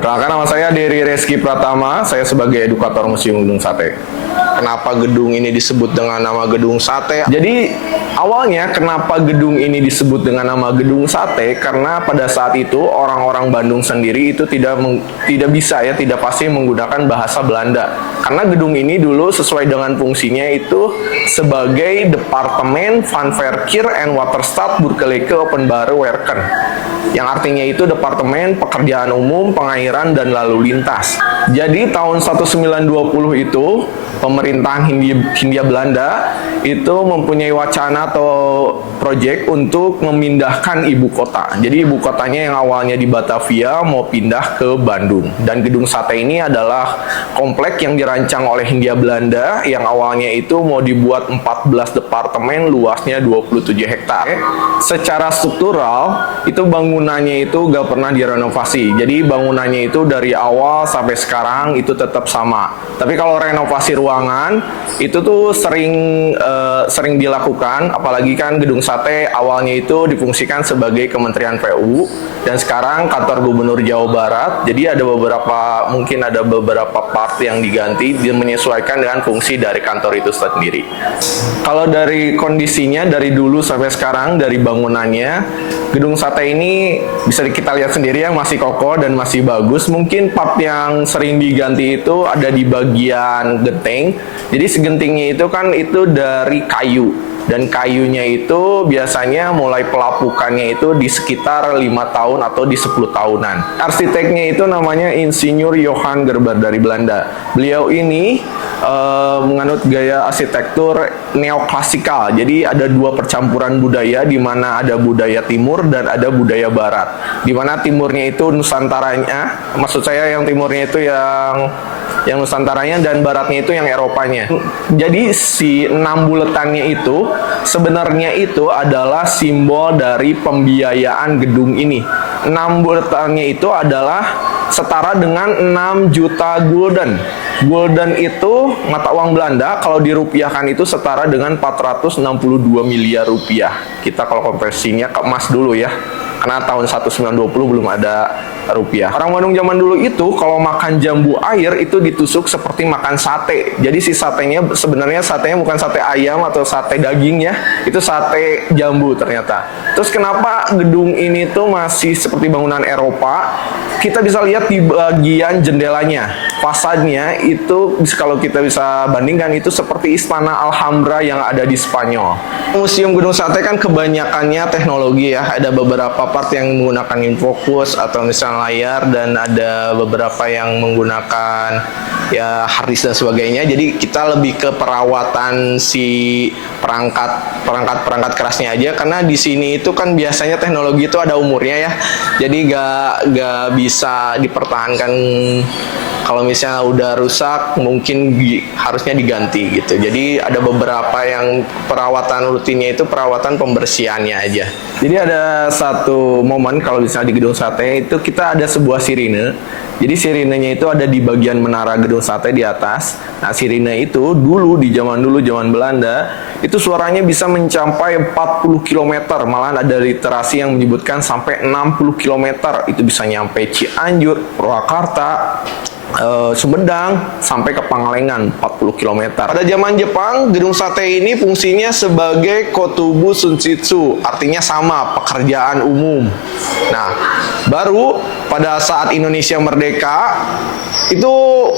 Perkenalkan, nama saya Dery Reski Pratama, saya sebagai edukator Museum Gedung Sate. Kenapa gedung ini disebut dengan nama Gedung Sate? Jadi awalnya kenapa gedung ini disebut dengan nama Gedung Sate? Karena pada saat itu orang-orang Bandung sendiri itu tidak pasti menggunakan bahasa Belanda. Karena gedung ini dulu sesuai dengan fungsinya itu sebagai Departemen van Verkeer en Waterstaat Burgerlijke Openbare Werken, yang artinya itu Departemen Pekerjaan Umum, Pengairan, dan Lalu Lintas. Jadi tahun 1920 itu pemerintahan Hindia Belanda itu mempunyai wacana atau proyek untuk memindahkan ibu kota. Jadi ibu kotanya yang awalnya di Batavia mau pindah ke Bandung. Dan Gedung Sate ini adalah komplek yang dirancang oleh Hindia Belanda yang awalnya itu mau dibuat 14 departemen, luasnya 27 hektar. Secara struktural itu bangunannya itu gak pernah direnovasi. Jadi bangunannya itu dari awal sampai sekarang itu tetap sama. Tapi kalau renovasi ruangan itu tuh sering dilakukan, apalagi kan Gedung Sate awalnya itu difungsikan sebagai Kementerian PU dan sekarang kantor Gubernur Jawa Barat. Jadi mungkin ada beberapa part yang diganti menyesuaikan dengan fungsi dari kantor itu sendiri. Kalau dari kondisinya dari dulu sampai sekarang, dari bangunannya, Gedung Sate ini bisa kita lihat sendiri ya, masih kokoh dan masih bagus. Mungkin part yang sering diganti itu ada di bagian genting. Jadi segentingnya itu kan itu dari kayu. Dan kayunya itu biasanya mulai pelapukannya itu di sekitar 5 tahun atau di 10 tahunan. Arsiteknya itu namanya Insinyur Johan Gerber dari Belanda. Beliau ini menganut gaya arsitektur neoklasikal. Jadi ada dua percampuran budaya, di mana ada budaya timur dan ada budaya barat. Di mana timurnya itu Nusantaranya, maksud saya yang timurnya itu yang Nusantaranya dan baratnya itu yang Eropanya. Jadi si 6 buletannya itu sebenarnya itu adalah simbol dari pembiayaan gedung ini. 6 buletannya itu adalah setara dengan 6 juta gulden. Gulden itu mata uang Belanda, kalau dirupiahkan itu setara dengan 462 miliar rupiah. Kita kalau konversinya ke emas dulu ya, karena tahun 1920 belum ada rupiah. Orang Bandung zaman dulu itu kalau makan jambu air itu ditusuk seperti makan sate. Jadi si satenya sebenarnya bukan sate ayam atau sate daging ya, itu sate jambu ternyata. Terus kenapa gedung ini tuh masih seperti bangunan Eropa? Kita bisa lihat di bagian jendelanya, fasadnya itu kalau kita bisa bandingkan itu seperti Istana Alhambra yang ada di Spanyol. Museum Gedung Sate kan kebanyakannya teknologi ya, ada beberapa part yang menggunakan infocus atau misalnya layar, dan ada beberapa yang menggunakan ya harddisk dan sebagainya. Jadi kita lebih ke perawatan si perangkat kerasnya aja, karena di sini itu kan biasanya teknologi itu ada umurnya ya. Jadi gak bisa dipertahankan. Kalau misalnya udah rusak, mungkin harusnya diganti gitu. Jadi ada beberapa yang perawatan rutinnya itu perawatan pembersihannya aja. Jadi ada satu momen kalau misalnya di Gedung Sate itu kita ada sebuah sirine. Jadi sirinenya itu ada di bagian menara Gedung Sate di atas. Nah, sirine itu dulu di zaman Belanda itu suaranya bisa mencapai 40 km. Malahan ada literasi yang menyebutkan sampai 60 km. Itu bisa nyampe Cianjur, Purwakarta, Sumedang, sampai ke Pangalengan 40 km. Pada zaman Jepang, Gedung Sate ini fungsinya sebagai Kotobu Sunshitsu, artinya sama, pekerjaan umum. Nah, baru pada saat Indonesia merdeka, itu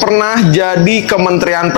pernah jadi Kementerian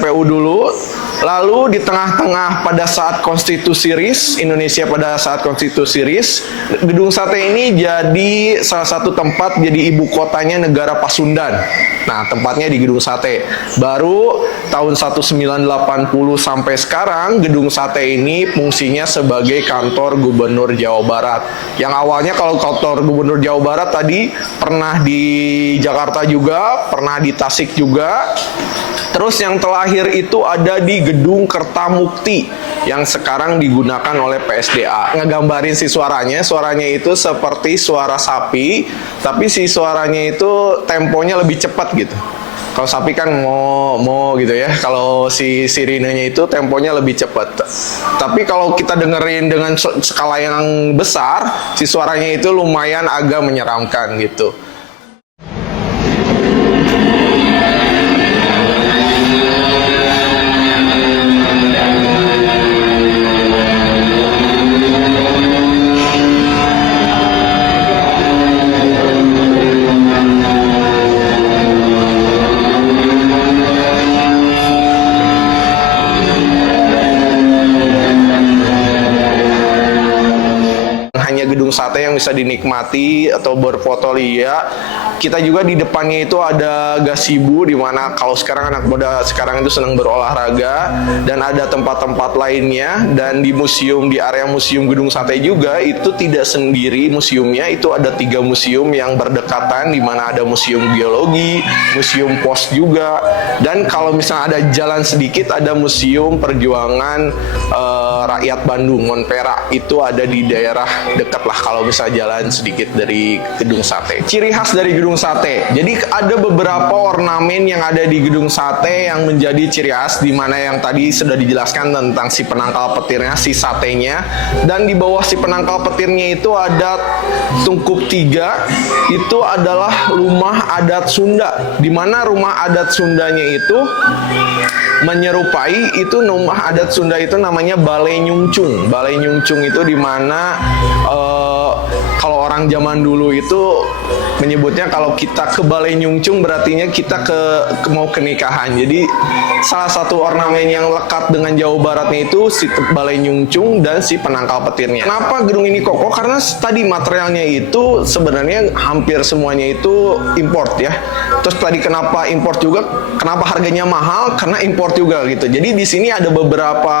PU dulu. Lalu di tengah-tengah pada saat konstitusi RIS, Indonesia pada saat konstitusi RIS, Gedung Sate ini jadi salah satu tempat jadi ibu kotanya negara Pasundan. Nah, tempatnya di Gedung Sate. Baru tahun 1980 sampai sekarang, Gedung Sate ini fungsinya sebagai kantor Gubernur Jawa Barat. Yang awalnya kalau kantor Gubernur Jawa Barat tadi pernah di Jakarta juga, pernah di Tasik juga. Terus yang terakhir itu ada di Gedung Kertamukti yang sekarang digunakan oleh PSDA. Ngegambarin si suaranya itu seperti suara sapi, tapi si suaranya itu temponya lebih cepat gitu. Kalau sapi kan mo gitu ya. Kalau si sirinenya itu temponya lebih cepat. Tapi kalau kita dengerin dengan skala yang besar, si suaranya itu lumayan agak menyeramkan gitu. sate yang bisa dinikmati atau berfoto lia. Kita juga di depannya itu ada gazebo, di mana kalau sekarang anak muda sekarang itu senang berolahraga, dan ada tempat-tempat lainnya. Dan di museum, di area museum Gedung Sate juga itu tidak sendiri museumnya, itu ada 3 museum yang berdekatan, di mana ada museum geologi, museum pos juga, dan kalau misalnya ada jalan sedikit ada museum perjuangan rakyat Bandung, Monpera, itu ada di daerah dekat lah kalau bisa jalan sedikit dari Gedung Sate. Ciri khas dari Gedung Sate, jadi ada beberapa ornamen yang ada di Gedung Sate yang menjadi ciri khas, di mana yang tadi sudah dijelaskan tentang si penangkal petirnya, si satenya, dan di bawah si penangkal petirnya itu ada tungkup 3, itu adalah rumah adat Sunda, di mana rumah adat Sundanya itu menyerupai itu rumah adat Sunda itu namanya Balai Nyungcung. Balai Nyungcung itu di mana kalau orang zaman dulu itu menyebutnya kalau kita ke Balai Nyungcung berartinya kita mau ke nikahan. Jadi salah satu ornamen yang lekat dengan Jawa Baratnya itu si Balai Nyungcung dan si penangkal petirnya. Kenapa gedung ini kokoh? Karena tadi materialnya itu sebenarnya hampir semuanya itu import ya. Terus tadi kenapa import juga? Kenapa harganya mahal? Karena import juga gitu. Jadi di sini ada beberapa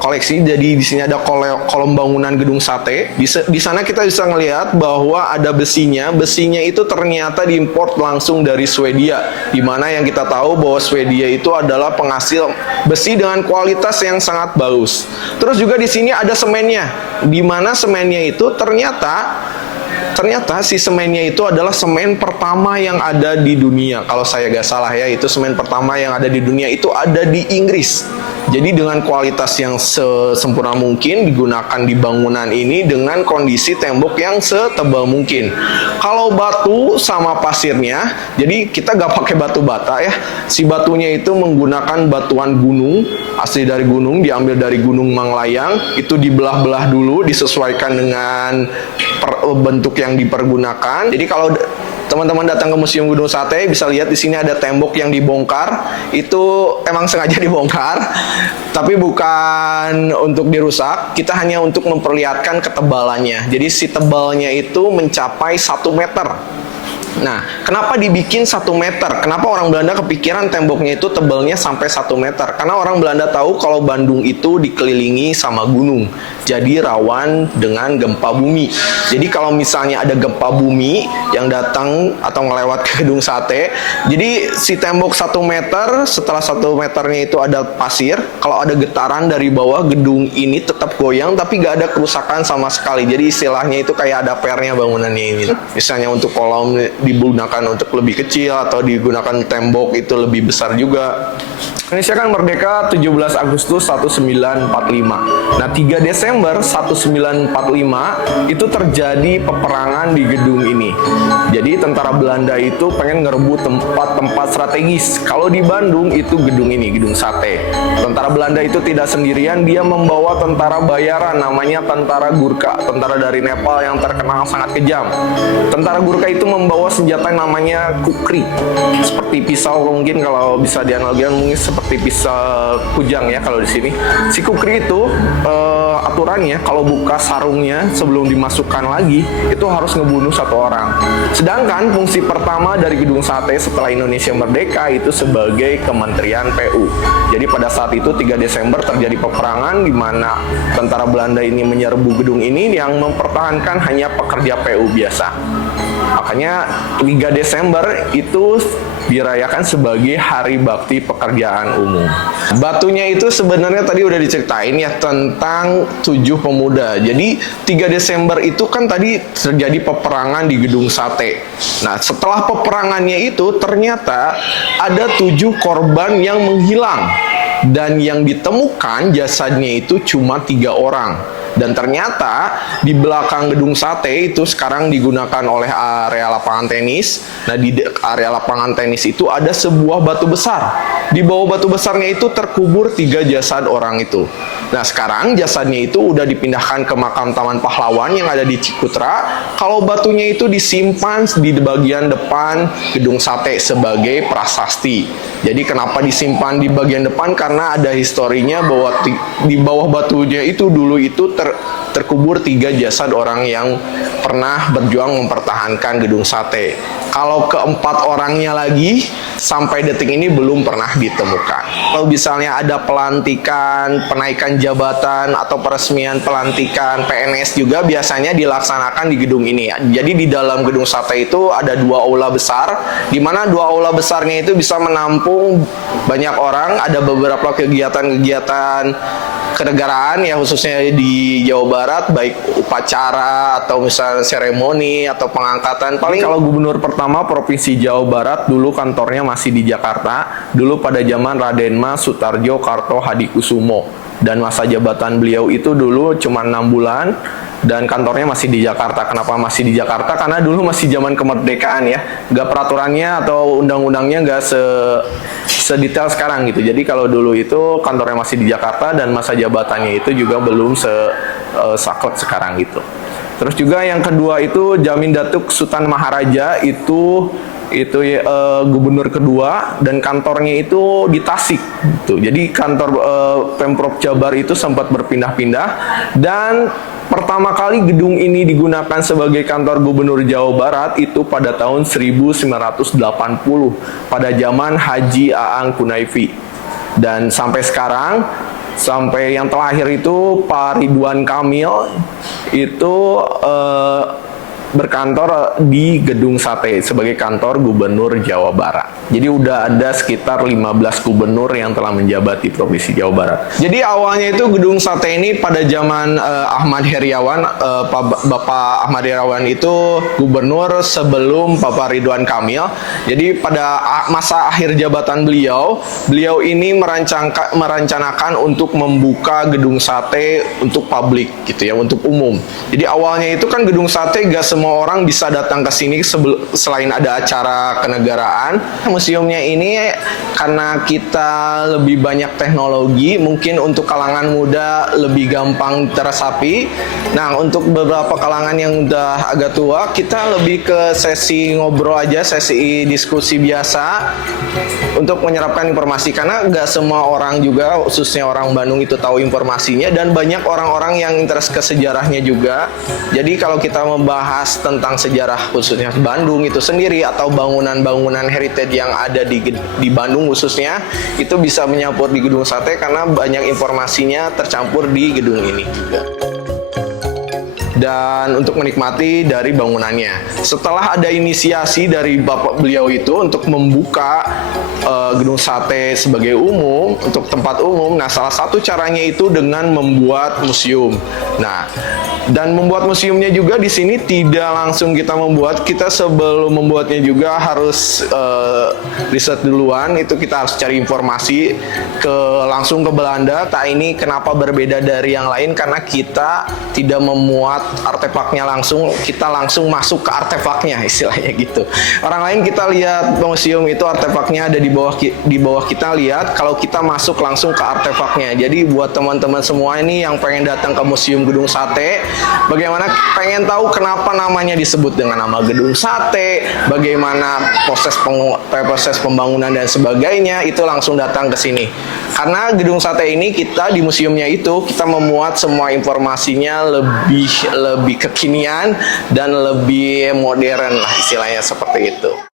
koleksi. Jadi di sini ada kolom bangunan Gedung Sate. Di sana kita bisa ngelihat bahwa ada besinya. Besinya itu ternyata diimport langsung dari Swedia. Di mana yang kita tahu bahwa Swedia itu adalah penghasil besi dengan kualitas yang sangat bagus. Terus juga di sini ada semennya. Di mana semennya itu ternyata si semennya itu adalah semen pertama yang ada di dunia. Kalau saya gak salah ya, itu semen pertama yang ada di dunia itu ada di Inggris. Jadi dengan kualitas yang sesempurna mungkin digunakan di bangunan ini dengan kondisi tembok yang setebal mungkin. Kalau batu sama pasirnya, jadi kita gak pakai batu bata ya. Si batunya itu menggunakan batuan gunung, asli dari gunung, diambil dari Gunung Manglayang. Itu dibelah-belah dulu, disesuaikan dengan bentuk yang dipergunakan. Jadi kalau teman-teman datang ke Museum Gedung Sate bisa lihat di sini ada tembok yang dibongkar. Itu emang sengaja dibongkar, tapi bukan untuk dirusak. Kita hanya untuk memperlihatkan ketebalannya. Jadi si tebalnya itu mencapai 1 meter. Nah, kenapa dibikin 1 meter? Kenapa orang Belanda kepikiran temboknya itu tebalnya sampai 1 meter? Karena orang Belanda tahu kalau Bandung itu dikelilingi sama gunung, jadi rawan dengan gempa bumi. Jadi kalau misalnya ada gempa bumi yang datang atau melewat ke Gedung Sate, jadi si tembok 1 meter, setelah 1 meternya itu ada pasir. Kalau ada getaran dari bawah, gedung ini tetap goyang, tapi gak ada kerusakan sama sekali. Jadi istilahnya itu kayak ada pernya bangunannya ini. Misalnya untuk kolom digunakan untuk lebih kecil atau digunakan tembok itu lebih besar juga. Indonesia kan merdeka 17 Agustus 1945. Nah, 3 Desember 1945 itu terjadi peperangan di gedung ini. Jadi tentara Belanda itu pengen ngerebut tempat-tempat strategis. Kalau di Bandung itu gedung ini, Gedung Sate. Tentara Belanda itu tidak sendirian, dia membawa tentara bayaran namanya tentara Gurkha, tentara dari Nepal yang terkenal sangat kejam. Tentara Gurkha itu membawa senjata yang namanya kukri, seperti pisau mungkin kalau bisa dianalogikan mungkin seperti pisau kujang ya kalau di sini. Si kukri itu aturannya kalau buka sarungnya sebelum dimasukkan lagi itu harus ngebunuh 1 orang. Sedangkan fungsi pertama dari Gedung Sate setelah Indonesia merdeka itu sebagai Kementerian PU. Jadi pada saat itu 3 Desember terjadi peperangan di mana tentara Belanda ini menyerbu gedung ini yang mempertahankan hanya pekerja PU biasa. Makanya 3 Desember itu dirayakan sebagai Hari Bakti Pekerjaan Umum. Batunya itu sebenarnya tadi udah diceritain ya tentang 7 pemuda. Jadi 3 Desember itu kan tadi terjadi peperangan di Gedung Sate. Nah, setelah peperangannya itu ternyata ada 7 korban yang menghilang. Dan yang ditemukan jasadnya itu cuma 3 orang. Dan ternyata di belakang Gedung Sate itu sekarang digunakan oleh area lapangan tenis. Nah, di area lapangan tenis itu ada sebuah batu besar. Di bawah batu besarnya itu terkubur 3 jasad orang itu. Nah, sekarang jasadnya itu udah dipindahkan ke makam Taman Pahlawan yang ada di Cikutra. Kalau batunya itu disimpan di bagian depan Gedung Sate sebagai prasasti. Jadi kenapa disimpan di bagian depan? Karena ada historinya bahwa di bawah batunya itu dulu itu terkubur 3 jasad orang yang pernah berjuang mempertahankan gedung sate. Kalau keempat orangnya lagi sampai detik ini belum pernah ditemukan. Kalau misalnya ada pelantikan, penaikan jabatan atau peresmian pelantikan PNS juga biasanya dilaksanakan di gedung ini. Jadi di dalam gedung sate itu ada 2 aula besar, di mana 2 aula besarnya itu bisa menampung banyak orang. Ada beberapa kegiatan-kegiatan kenegaraan ya, khususnya di Jawa Barat, baik upacara atau misalnya seremoni atau pengangkatan. Paling kalau gubernur pertama Provinsi Jawa Barat dulu kantornya masih di Jakarta, dulu pada zaman Raden Mas Sutarjo Karto Hadikusumo, dan masa jabatan beliau itu dulu cuma 6 bulan dan kantornya masih di Jakarta. Kenapa masih di Jakarta? Karena dulu masih zaman kemerdekaan ya, nggak peraturannya atau undang-undangnya nggak sedetail sekarang gitu. Jadi kalau dulu itu kantornya masih di Jakarta dan masa jabatannya itu juga belum saklek sekarang gitu. Terus juga yang kedua itu Jamin Datuk Sultan Maharaja itu gubernur kedua, dan kantornya itu di Tasik gitu. Jadi kantor Pemprov Jabar itu sempat berpindah-pindah, dan pertama kali gedung ini digunakan sebagai kantor gubernur Jawa Barat itu pada tahun 1980 pada zaman Haji Aang Kunaifi. Dan sampai sekarang, sampai yang terakhir itu Pak Ridwan Kamil itu berkantor di Gedung Sate sebagai kantor gubernur Jawa Barat. Jadi udah ada sekitar 15 gubernur yang telah menjabat di Provinsi Jawa Barat. Jadi awalnya itu Gedung Sate ini pada zaman Ahmad Heriawan, Bapak Ahmad Heriawan itu gubernur sebelum Bapak Ridwan Kamil. Jadi pada masa akhir jabatan beliau ini merencanakan untuk membuka Gedung Sate untuk publik gitu ya, untuk umum. Jadi awalnya itu kan Gedung Sate gak semua orang bisa datang ke sini selain ada acara kenegaraan. Museumnya ini karena kita lebih banyak teknologi, mungkin untuk kalangan muda lebih gampang teresapi. Nah, untuk beberapa kalangan yang udah agak tua, kita lebih ke sesi ngobrol aja, sesi diskusi biasa untuk menyerapkan informasi, karena nggak semua orang juga, khususnya orang Bandung itu tahu informasinya, dan banyak orang-orang yang interest ke sejarahnya juga. Jadi kalau kita membahas tentang sejarah khususnya Bandung itu sendiri atau bangunan-bangunan heritage yang ada di Bandung khususnya, itu bisa menyampur di Gedung Sate karena banyak informasinya tercampur di gedung ini juga. Dan untuk menikmati dari bangunannya, setelah ada inisiasi dari bapak beliau itu untuk membuka Gedung Sate sebagai umum, untuk tempat umum. Nah, salah satu caranya itu dengan membuat museum. Nah, dan membuat museumnya juga di sini tidak langsung kita membuat. Kita sebelum membuatnya juga harus riset duluan. Itu kita harus cari informasi langsung ke Belanda. Ini kenapa berbeda dari yang lain? Karena kita tidak memuat artefaknya langsung, kita langsung masuk ke artefaknya, istilahnya gitu. Orang lain kita lihat museum itu artefaknya ada di bawah kita lihat, kalau kita masuk langsung ke artefaknya. Jadi buat teman-teman semua ini yang pengen datang ke Museum Gedung Sate, bagaimana pengen tahu kenapa namanya disebut dengan nama Gedung Sate, bagaimana proses pembangunan dan sebagainya, itu langsung datang ke sini. Karena Gedung Sate ini kita di museumnya itu kita memuat semua informasinya lebih kekinian dan lebih modern lah, istilahnya seperti itu.